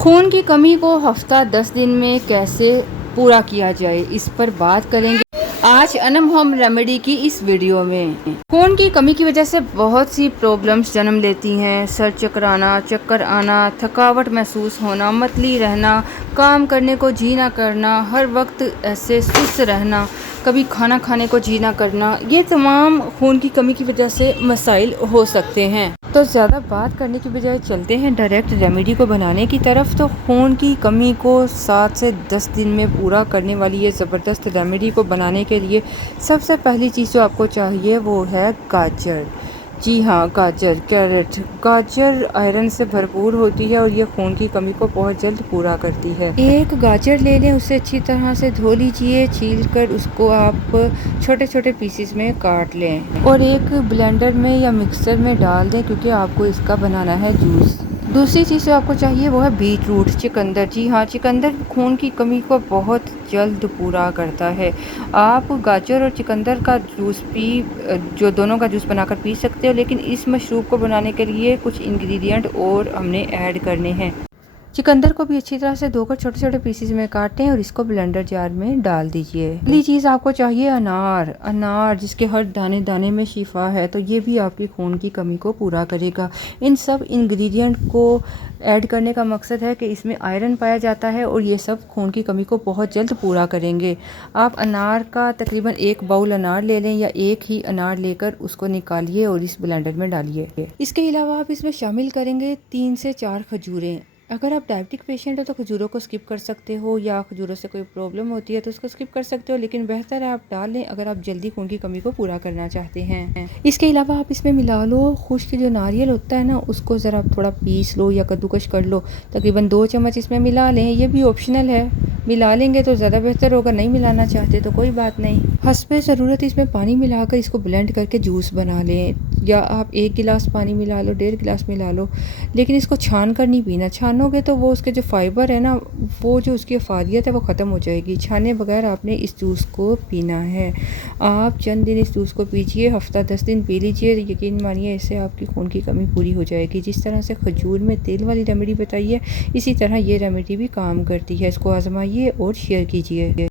खून की कमी को हफ्ता 10 दिन में कैसे पूरा किया जाए, इस पर बात करेंगे आज अनम होम रेमेडी की इस वीडियो में। खून की कमी की वजह से बहुत सी प्रॉब्लम्स जन्म लेती हैं। सर चकराना, चक्कर आना, थकावट महसूस होना, मतली रहना, काम करने को जी ना करना, हर वक्त ऐसे सुस्त रहना, कभी खाना खाने को जी ना करना, ये तमाम खून की कमी की वजह से मसाइल हो सकते हैं। तो ज़्यादा बात करने की बजाय चलते हैं डायरेक्ट रेमेडी को बनाने की तरफ। तो खून की कमी को 7 से 10 दिन में पूरा करने वाली ये ज़बरदस्त रेमेडी को बनाने के लिए सबसे पहली चीज़ जो आपको चाहिए वो है गाजर। जी हाँ, गाजर, कैरेट। गाजर आयरन से भरपूर होती है और ये खून की कमी को बहुत जल्द पूरा करती है। एक गाजर ले लें, उसे अच्छी तरह से धो लीजिए, छील कर उसको आप छोटे छोटे पीसेस में काट लें और एक ब्लेंडर में या मिक्सर में डाल दें, क्योंकि आपको इसका बनाना है जूस। दूसरी चीज़ जो आपको चाहिए वो है बीट रूट, चुकंदर। जी हाँ, चुकंदर खून की कमी को बहुत जल्द पूरा करता है। आप गाजर और चुकंदर का जूस जो दोनों का जूस बनाकर पी सकते हो, लेकिन इस मशरूब को बनाने के लिए कुछ इंग्रेडिएंट और हमने ऐड करने हैं। चुकंदर को भी अच्छी तरह से धोकर छोटे छोटे पीसेस में काटें और इसको ब्लेंडर जार में डाल दीजिए। अगली चीज़ आपको चाहिए अनार। अनार जिसके हर दाने दाने में शिफा है, तो ये भी आपकी खून की कमी को पूरा करेगा। इन सब इंग्रेडिएंट को ऐड करने का मकसद है कि इसमें आयरन पाया जाता है और ये सब खून की कमी को बहुत जल्द पूरा करेंगे। आप अनार का तकरीबन 1 बाउल अनार ले लें या एक ही अनार लेकर उसको निकालिए और इस ब्लेंडर में डालिए। इसके अलावा आप इसमें शामिल करेंगे 3 से 4 खजूरें। अगर आप डायबिटिक पेशेंट हो तो खजूरों को स्किप कर सकते हो, या खजूरों से कोई प्रॉब्लम होती है तो उसको स्किप कर सकते हो, लेकिन बेहतर है आप डाल लें अगर आप जल्दी खून की कमी को पूरा करना चाहते हैं। इसके अलावा आप इसमें मिला लो खुश्क जो नारियल होता है ना, उसको ज़रा आप थोड़ा पीस लो या कद्दूकश कर लो, तकरीबन 2 चम्मच इसमें मिला लें। ये भी ऑप्शनल है, मिला लेंगे तो ज़्यादा बेहतर होगा, नहीं मिलाना चाहते तो कोई बात नहीं। हस्बे ज़रूरत इसमें पानी मिलाकर इसको ब्लेंड करके जूस बना लें, या आप 1 गिलास पानी मिला लो, 1.5 गिलास मिला लो, लेकिन इसको छान कर नहीं पीना। छानोगे तो वो उसके जो फाइबर है ना, वो जो उसकी अफादियत है वो ख़त्म हो जाएगी। छाने बगैर आपने इस जूस को पीना है। आप चंद दिन इस जूस को पीजिए, हफ्ता 10 दिन पी लीजिए, यकीन मानिए इससे आपकी खून की कमी पूरी हो जाएगी। जिस तरह से खजूर में तेल वाली रेमेडी बताई है, इसी तरह ये रेमेडी भी काम करती है। इसको आजमाइए और शेयर कीजिए।